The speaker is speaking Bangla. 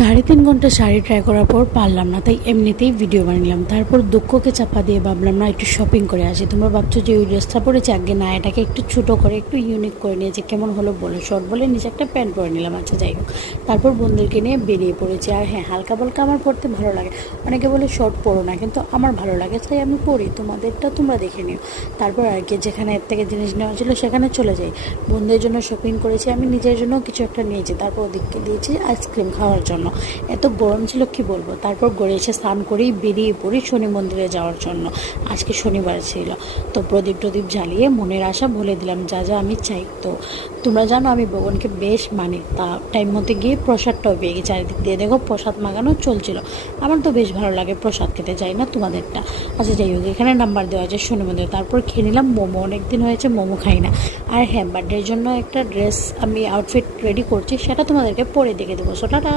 3.5 ঘন্টা শাড়ি ট্রাই করার পর পারলাম না, তাই এমনিতেই ভিডিও বানিলাম। তারপর দুঃখকে চাপা দিয়ে ভাবলাম না একটু শপিং করে আসি। তোমরা ভাবছো যে ওই ড্রেসটা পরেছি, আগে না এটাকে একটু ছোটো করে একটু ইউনিক করে নিয়েছি, কেমন হলো বলে। শর্ট বলে নিচে একটা প্যান্ট পরে নিলাম। আচ্ছা যাই হোক, তারপর বন্ধুদেরকে নিয়ে বেরিয়ে পড়েছি। আর হ্যাঁ, হালকা পালকা আমার পরতে ভালো লাগে। অনেকে বলে শর্ট পরো না, কিন্তু আমার ভালো লাগে, তাই আমি পরি। তোমাদেরটা তোমরা দেখে নিও। তারপর আর কি, যেখানে এর থেকে জিনিস নেওয়া ছিল সেখানে চলে যাই। বন্ধুদের জন্য শপিং করেছি, আমি নিজের জন্য কিছু একটা নিয়েছি। তারপর ওদিককে দিয়েছি আইসক্রিম খাওয়ার জন্য। এত গরম ছিল কি বলবো। তারপর গড়ে এসে স্নান করেই বেরিয়ে পড়ি শনি মন্দিরে যাওয়ার জন্য। আজকে শনিবার ছিল, তো প্রদীপ টদীপ জ্বালিয়ে মনের আশা বলে দিলাম যা যা আমি চাই। তো তোমরা জানো আমি ভগবানকে বেশ মানি, তা টাইম মতো গিয়ে প্রসাদটাও পেয়ে গেছি। চারিদিক দিয়ে দেখো প্রসাদ মাগানো চলছিল। আমার তো বেশ ভালো লাগে প্রসাদ খেতে, যাই না তোমাদেরটা। আচ্ছা যাই হোক, এখানে নাম্বার দেওয়া আছে শনি মন্দিরে। তারপর খেয়ে নিলাম মোমো, অনেকদিন হয়েছে মোমো খাই না। আর হ্যাঁ, বার্থডের জন্য একটা ড্রেস আমি আউটফিট রেডি করছি, সেটা তোমাদেরকে পরে দেখে দেবো। টাটা।